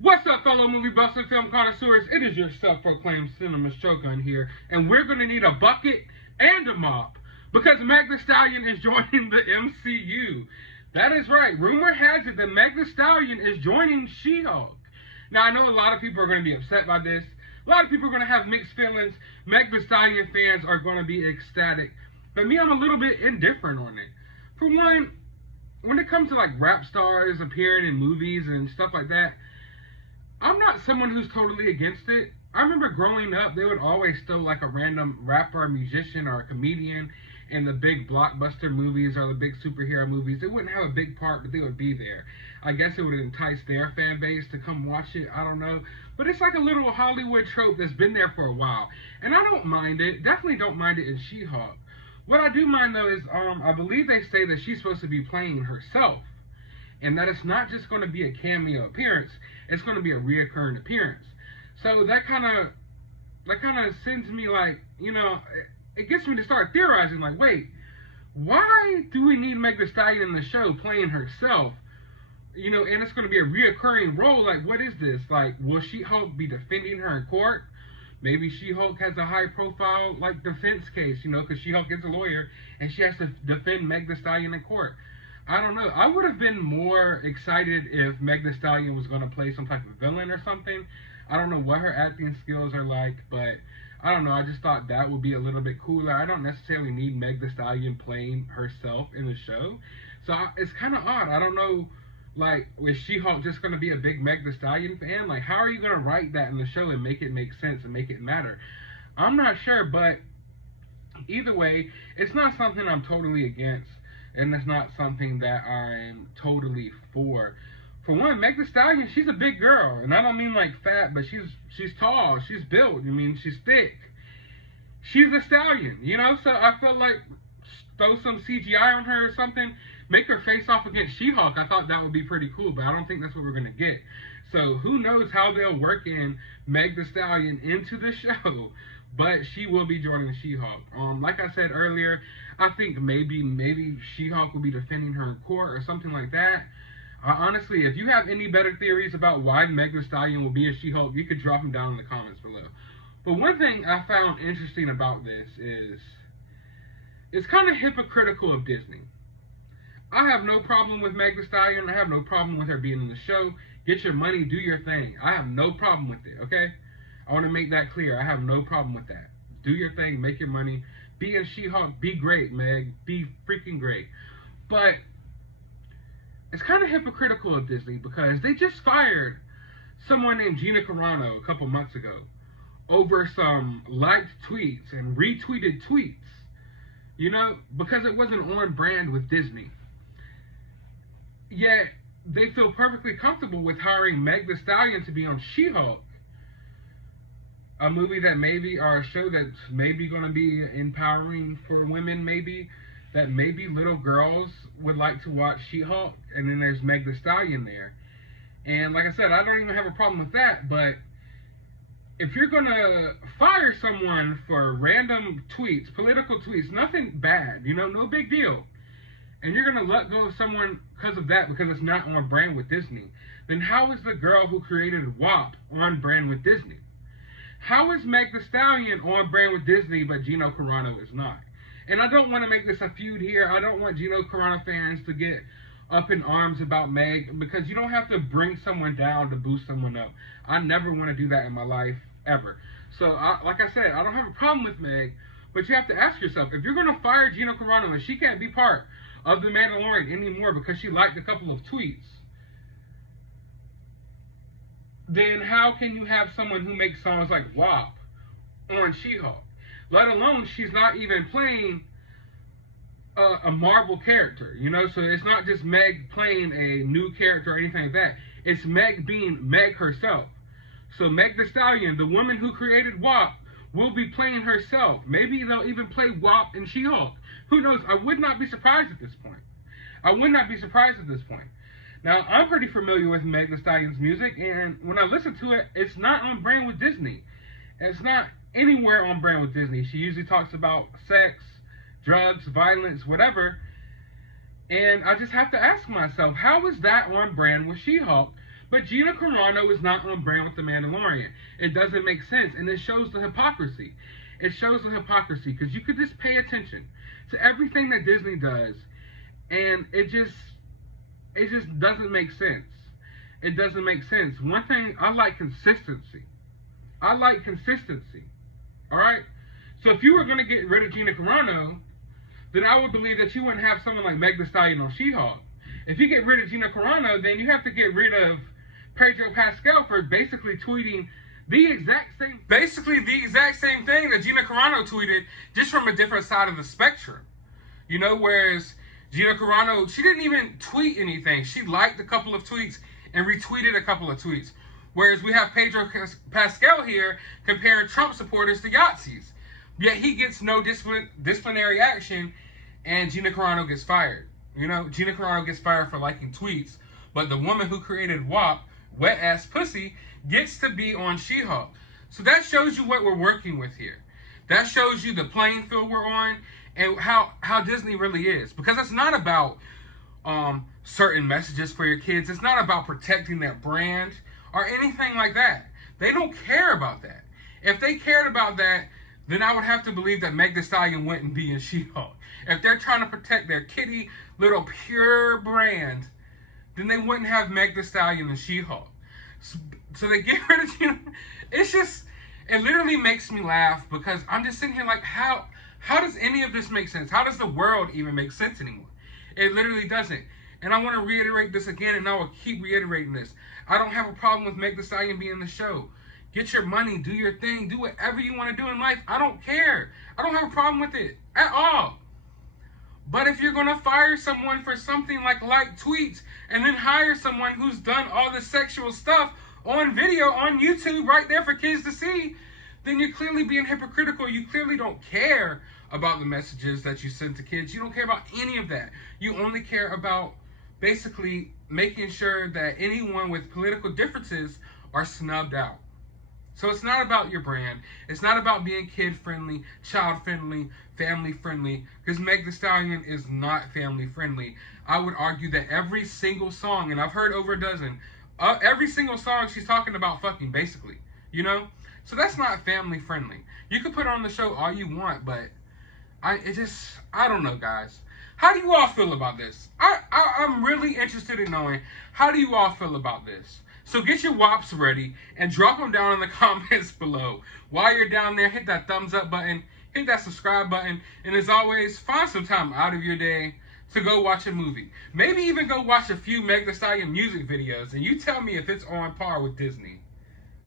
What's up, fellow movie buffs and film connoisseurs? It is your self-proclaimed cinema shogun here, and we're going to need a bucket and a mop because Meg Thee Stallion is joining the MCU. That is right. Rumor has it that Meg Thee Stallion is joining She-Hulk. Now, I know a lot of people are going to be upset by this. A lot of people are going to have mixed feelings. Meg Thee Stallion fans are going to be ecstatic. But me, I'm a little bit indifferent on it. For one, when it comes to like rap stars appearing in movies and stuff like that, I'm not someone who's totally against it. I remember growing up, they would always throw like a random rapper, or musician, or a comedian in the big blockbuster movies or the big superhero movies. They wouldn't have a big part, but they would be there. I guess it would entice their fan base to come watch it. I don't know. But it's like a little Hollywood trope that's been there for a while. And I don't mind it. Definitely don't mind it in She-Hulk. What I do mind, though, is I believe they say that she's supposed to be playing herself. And that it's not just going to be a cameo appearance, it's going to be a reoccurring appearance. So that kind of sends me like, it gets me to start theorizing like, wait, why do we need Meg Thee Stallion in the show playing herself? And it's going to be a reoccurring role. Like, what is this? Like, will She-Hulk be defending her in court? Maybe She-Hulk has a high-profile, like, defense case, because She-Hulk is a lawyer, and she has to defend Meg Thee Stallion in court. I don't know. I would have been more excited if Meg Thee Stallion was going to play some type of villain or something. I don't know what her acting skills are like, but I don't know. I just thought that would be a little bit cooler. I don't necessarily need Meg Thee Stallion playing herself in the show. So it's kind of odd. I don't know, like, is She-Hulk just going to be a big Meg Thee Stallion fan? Like, how are you going to write that in the show and make it make sense and make it matter? I'm not sure, but either way, it's not something I'm totally against. And it's not something that I'm totally for. For one, Meg Thee Stallion, she's a big girl. And I don't mean like fat, but she's tall, she's built, she's thick. She's a stallion, so I felt like throw some CGI on her or something, make her face off against She-Hulk. I thought that would be pretty cool, but I don't think that's what we're going to get. So who knows how they'll work in Meg Thee Stallion into the show. But she will be joining She-Hulk. Like I said earlier, I think maybe She-Hulk will be defending her in court or something like that. Honestly, if you have any better theories about why Meg Thee Stallion will be a She-Hulk, you could drop them down in the comments below. But one thing I found interesting about this is it's kind of hypocritical of Disney. I have no problem with Meg Thee Stallion. I have no problem with her being in the show. Get your money, do your thing. I have no problem with it, okay? I want to make that clear. I have no problem with that. Do your thing, make your money. Be in She-Hulk, be great, Meg. Be freaking great. But it's kind of hypocritical of Disney because they just fired someone named Gina Carano a couple months ago over some liked tweets and retweeted tweets, because it wasn't on brand with Disney. Yet they feel perfectly comfortable with hiring Meg Thee Stallion to be on She-Hulk, a movie that maybe, or a show that's maybe going to be empowering for women, maybe, that maybe little girls would like to watch She-Hulk, and then there's Meg Thee Stallion there. And like I said, I don't even have a problem with that, but if you're going to fire someone for random tweets, political tweets, nothing bad, no big deal, and you're going to let go of someone because of that, because it's not on brand with Disney, then how is the girl who created WAP on brand with Disney? How is Meg Thee Stallion on brand with Disney, but Gina Carano is not? And I don't want to make this a feud here. I don't want Gina Carano fans to get up in arms about Meg, because you don't have to bring someone down to boost someone up. I never want to do that in my life, ever. So, like I said, I don't have a problem with Meg, but you have to ask yourself, if you're going to fire Gina Carano and she can't be part of The Mandalorian anymore because she liked a couple of tweets, then how can you have someone who makes songs like WAP on She-Hulk? Let alone she's not even playing a Marvel character, So it's not just Meg playing a new character or anything like that. It's Meg being Meg herself. So Meg Thee Stallion, the woman who created WAP, will be playing herself. Maybe they'll even play WAP in She-Hulk. Who knows? I would not be surprised at this point. I would not be surprised at this point. Now, I'm pretty familiar with Meg Thee Stallion's music, and when I listen to it, it's not on brand with Disney. It's not anywhere on brand with Disney. She usually talks about sex, drugs, violence, whatever, and I just have to ask myself, how is that on brand with She-Hulk? But Gina Carano is not on brand with The Mandalorian. It doesn't make sense, and it shows the hypocrisy. It shows the hypocrisy because you could just pay attention to everything that Disney does, and it just doesn't make sense. It doesn't make sense. One thing, I like consistency. I like consistency. All right? So if you were going to get rid of Gina Carano, then I would believe that you wouldn't have someone like Meg Thee Stallion on She-Hulk. If you get rid of Gina Carano, then you have to get rid of Pedro Pascal for basically tweeting the exact same thing that Gina Carano tweeted, just from a different side of the spectrum. You know, whereas Gina Carano, she didn't even tweet anything. She liked a couple of tweets and retweeted a couple of tweets. Whereas we have Pedro Pascal here comparing Trump supporters to Yahtzees. Yet he gets no disciplinary action, and Gina Carano gets fired. You know, Gina Carano gets fired for liking tweets, but the woman who created WAP, Wet Ass Pussy, gets to be on She-Hulk. So that shows you what we're working with here. That shows you the playing field we're on, and how Disney really is. Because it's not about certain messages for your kids. It's not about protecting their brand or anything like that. They don't care about that. If they cared about that, then I would have to believe that Meg Thee Stallion wouldn't be in She-Hulk. If they're trying to protect their kitty little pure brand, then they wouldn't have Meg Thee Stallion in She-Hulk. So they get rid of Gina. It's just, it literally makes me laugh because I'm just sitting here like, how does any of this make sense? How does the world even make sense anymore? It literally doesn't. And I want to reiterate this again, and I will keep reiterating this. I don't have a problem with Meg Thee Stallion being in the show. Get your money, do your thing, do whatever you want to do in life. I don't care. I don't have a problem with it at all. But if you're going to fire someone for something like tweets and then hire someone who's done all this sexual stuff on video on YouTube right there for kids to see, then you're clearly being hypocritical. You clearly don't care about the messages that you send to kids. You don't care about any of that. You only care about basically making sure that anyone with political differences are snubbed out. So it's not about your brand. It's not about being kid-friendly, child-friendly, family-friendly, because Meg Thee Stallion is not family-friendly. I would argue that every single song, and I've heard over a dozen, every single song she's talking about fucking, basically, you know? So that's not family-friendly. You can put her on the show all you want, but I don't know, guys. How do you all feel about this? I'm really interested in knowing, how do you all feel about this? So get your WAPs ready and drop them down in the comments below. While you're down there, hit that thumbs up button, hit that subscribe button, and as always, find some time out of your day to go watch a movie. Maybe even go watch a few Meg Thee Stallion music videos, and you tell me if it's on par with Disney.